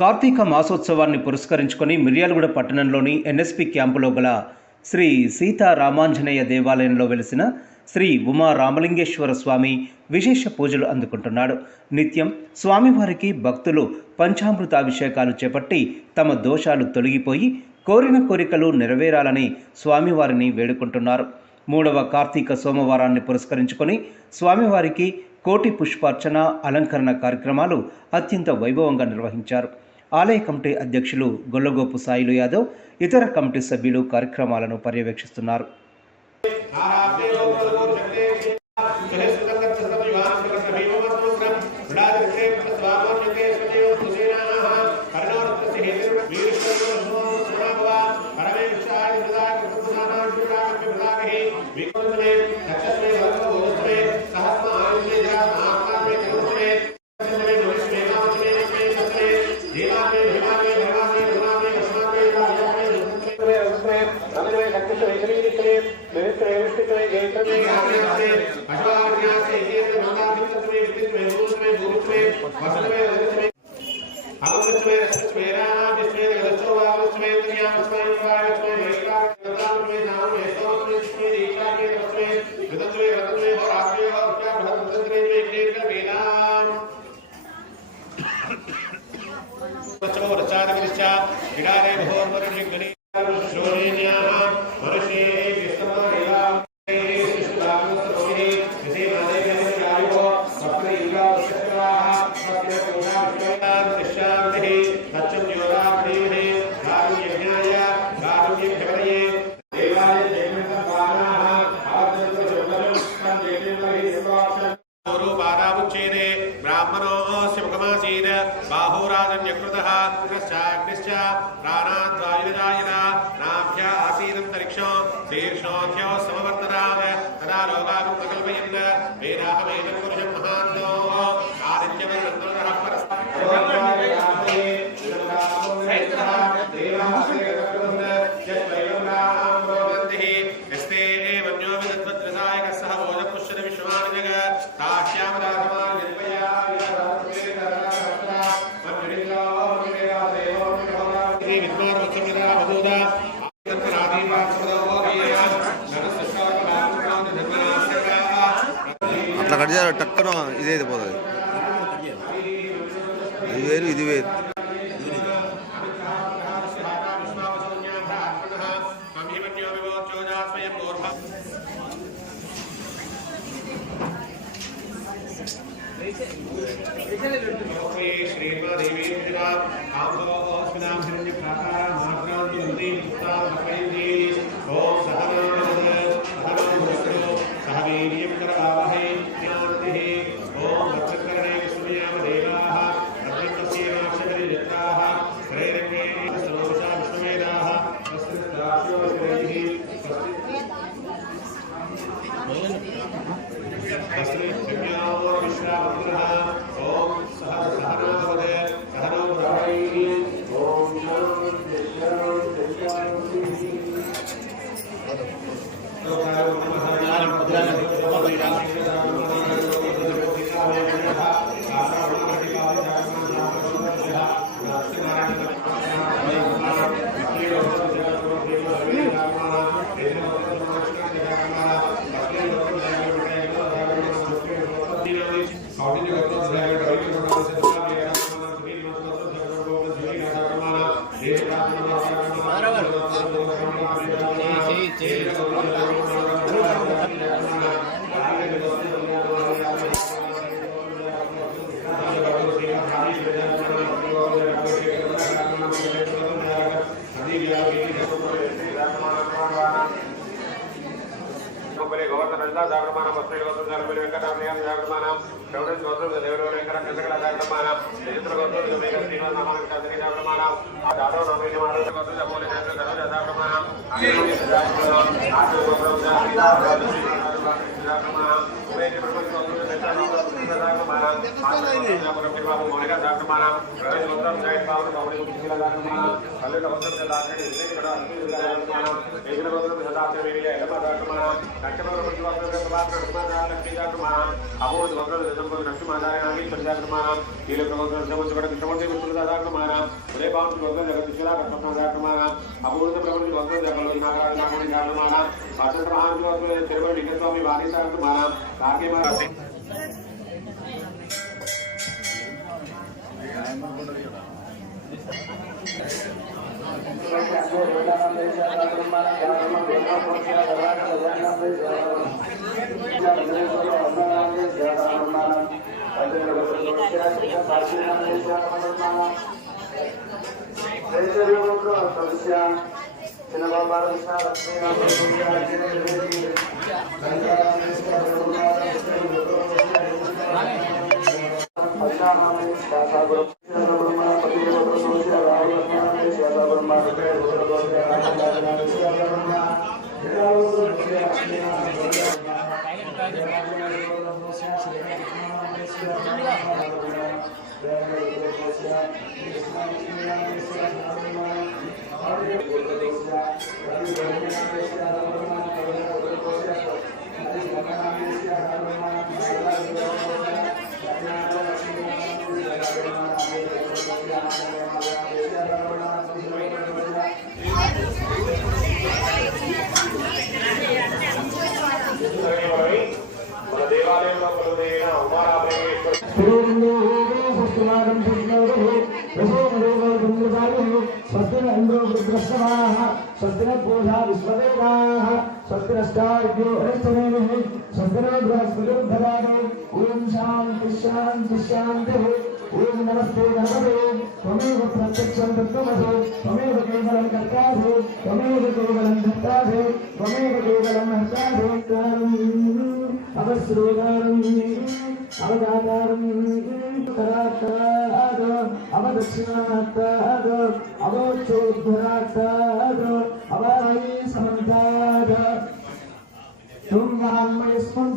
కార్తీక మాసోత్సవాన్ని పురస్కరించుకొని మిర్యాలగూడ పట్టణంలోని ఎన్ఎస్పి క్యాంపులో గల శ్రీ సీతారామాంజనేయ దేవాలయంలో వెలిసిన శ్రీ ఉమా రామలింగేశ్వర స్వామి విశేష పూజలు అందుకుంటున్నాడు. నిత్యం స్వామివారికి భక్తులు పంచామృతాభిషేకాలు చేపట్టి తమ దోషాలు తొలగిపోయి కోరిన కోరికలు నెరవేరాలని స్వామివారిని వేడుకుంటున్నారు. మూడవ కార్తీక సోమవారాన్ని పురస్కరించుకొని స్వామివారికి కోటి పుష్పార్చన అలంకరణ కార్యక్రమాలు అత్యంత వైభవంగా నిర్వహించారు. ఆలయ కమిటీ అధ్యక్షులు గొల్లగోపు సాయిలు యాదవ్ ఇతర కమిటీ సభ్యులు కార్యక్రమాలను పర్యవేక్షిస్తున్నారు. दक्षिणे दीक्षाग्रे दक्षिणे विदन्द्रे वदन्द्रे होरात्रे होरुक्या बृहत् वदन्द्रे वेग्नेत्र वेदाम् वचो रचार विनिश्चा विडारे भोर्वरुणि गणे श्रोणेन्याः मनुष्ये विस्तमरेला शांति सच्चोराणे कारुण्यघ्नाय कारुण्यभवये ఇదైతే పోతుంది ఇది వేరు ఇది వేరు జాగ్రమానం వస్త్రీ గోత్రం జాగ్రమని వెంకటరమణ జాగ్రమానం చౌడ గోత్రం దేవుడు వెంకట కృతకల జాగ్రమానం చరిత్ర గోత్రం మేఘ శ్రీనివాస నామానికి జాగ్రమానం గోత్రం జపోలి జాగ్రమానం జాగ్రమానం గోత్రం జాగ్రమానం ఉమేష్ బ్రహ్మ గోత్రం జాగ్రమానం పురం Thank you. पुरस्कार के अनिष्ट में है सद्गुरु बृहस्पति भला दे ओम शांति शांति शांति हो। ओम नमस्ते नमस्ते। त्वमेव प्रत्यक्षं तत्त्वमसि त्वमेव केवलं कर्तासि त्वमेव केवलं धत्तासि त्वमेव केवलं हर्तासि कारणं अवश्रोगारं अवदातारं करात्ताद अवदक्षिणात्ताद अवोच्चोद्धरात्ताद अव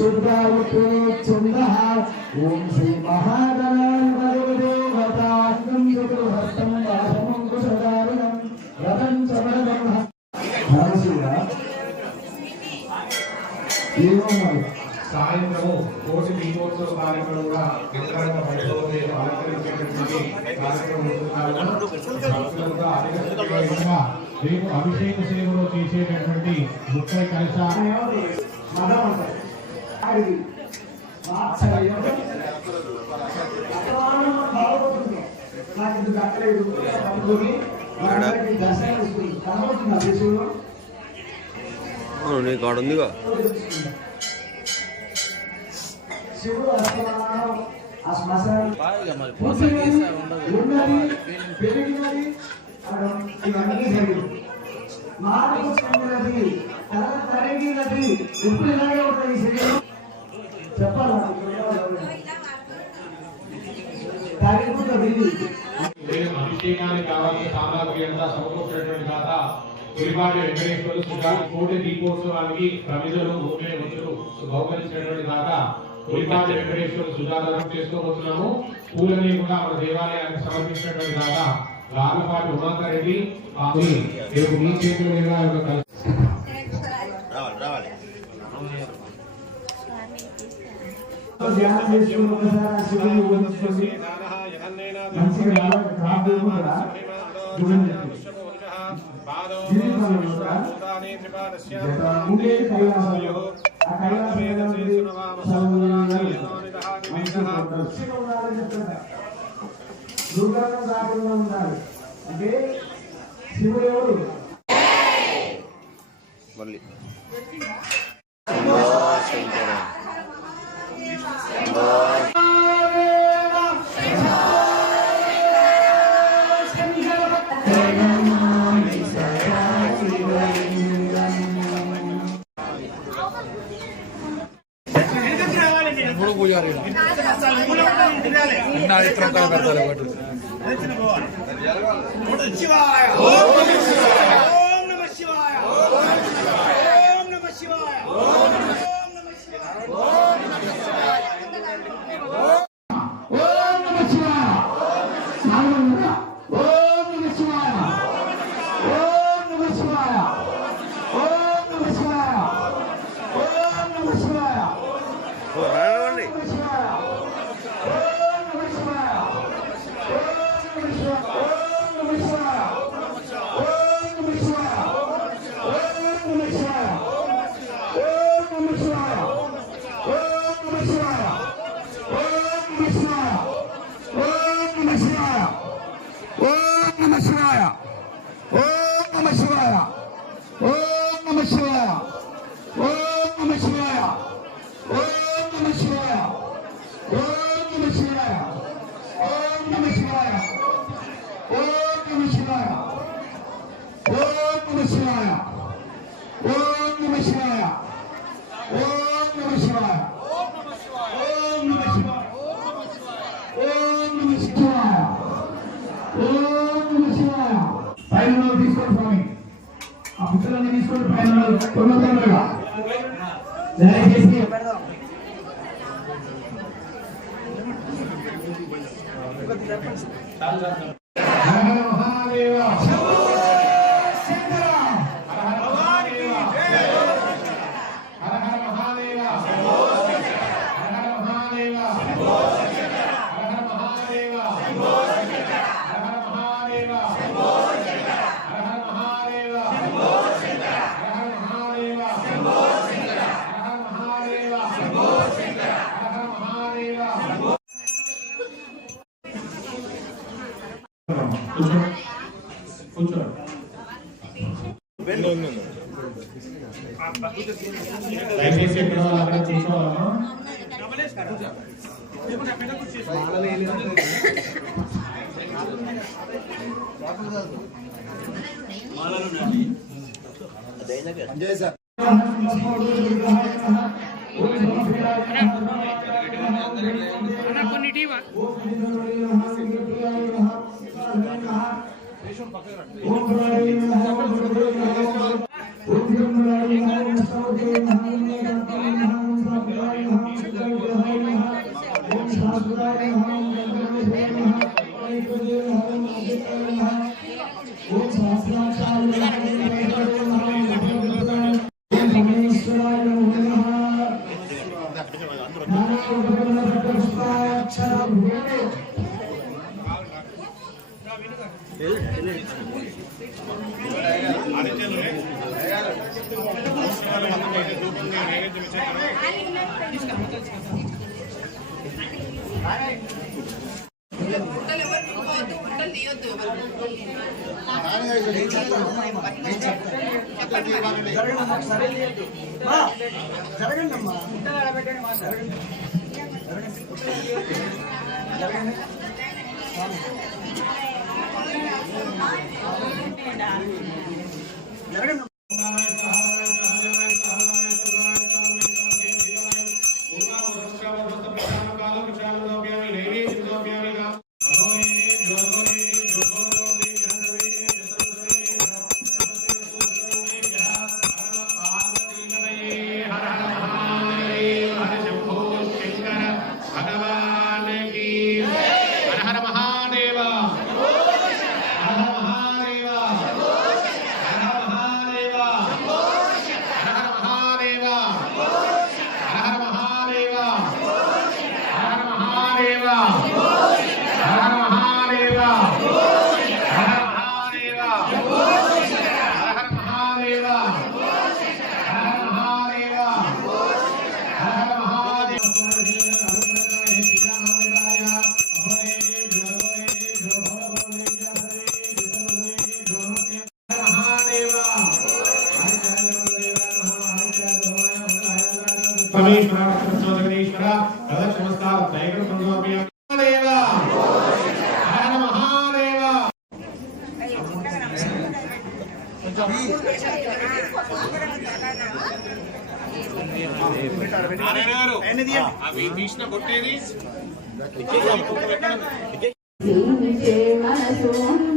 ముచుర్గాయత్రోచ్ఛందః ఓం శ్రీ మహాగణాధిపతిదేవతాగ్నం చతుర్హస్తం వాసమం కుశదారుణం రథం చమరదం మనసుగా ఏమన్నారు సాయంత్రము కోటి దీపోత్సవ కార్యక్రమం కూడా అలంకరించేటటువంటి కార్యక్రమం రేపు అభిషేక సేవలో చేసేటటువంటి ముప్పై కలశ మదం అంటారు ఆడిది వాత్సల్యం. అసమానం భావవుతుంది నాకు ఇది దక్కలేదు పట్టుకొని వాళ్ళకి దర్శనం ఇస్తుంది. కనబడుతుంది? ఆ దేశంలో? అవును నీకు ఆడ ఉందిగా. శివుడు అస్తమానం ఆ శ్మశానం పుట్టినది, ఉన్నది పెరిగినది. అనడం ఇవన్నీ జరిగింది మార్పు చెందినది తల తరిగినది. ఎప్పుడు ఇలాగే ఉంటుంది ఈ శరీరం? చెప్పాలి? అభిషేకానికి కావాల్సిన సామాగ్రి అంతా సమకూర్చినటువంటి దాత పులిపాటి వెంకటేశ్వరులు సుధా కోటి దీపోత్సవానికి ప్రమిదలు నూనె వచ్చులు బహుకరించినటువంటి దాత పులిపాటి వెంకటేశ్వరులు సుజాతనం చేసుకోబోతున్నాము. పూలని కూడా మన దేవాలయానికి సమర్పించినటువంటి దాత రాళ్ళపాటి ఉమాకరెడ్డి ఆమె రేపు మీ చేతుల మీద ధ్యానం చేసుకుని ఒకసారి ఆ శివుని ఊహించుకోండి మంచిగా రావాలి రాదు కూడా జీవితంలో కూడా ఉండే కైలాసంలో ఆ కైలాసం మంచిగా ఉండాలని రాకుండా ఉండాలి అంటే శివుడు ఎవరు మళ్ళీ మూడు పూజారి నిన్న ఇతర పెడతారు ఒకటి All right. 亲爱的 con otra nueva. De. Perdón. దయచేసి ఎక్కడ వాళ్ళు అక్కడ కూర్చోవాలమ్మా కొన్ని టీవా పక్కన జరగండి అమ్మా. జరగండి జరగండి జరగండి అవి తీసిన కొట్టేది మనసు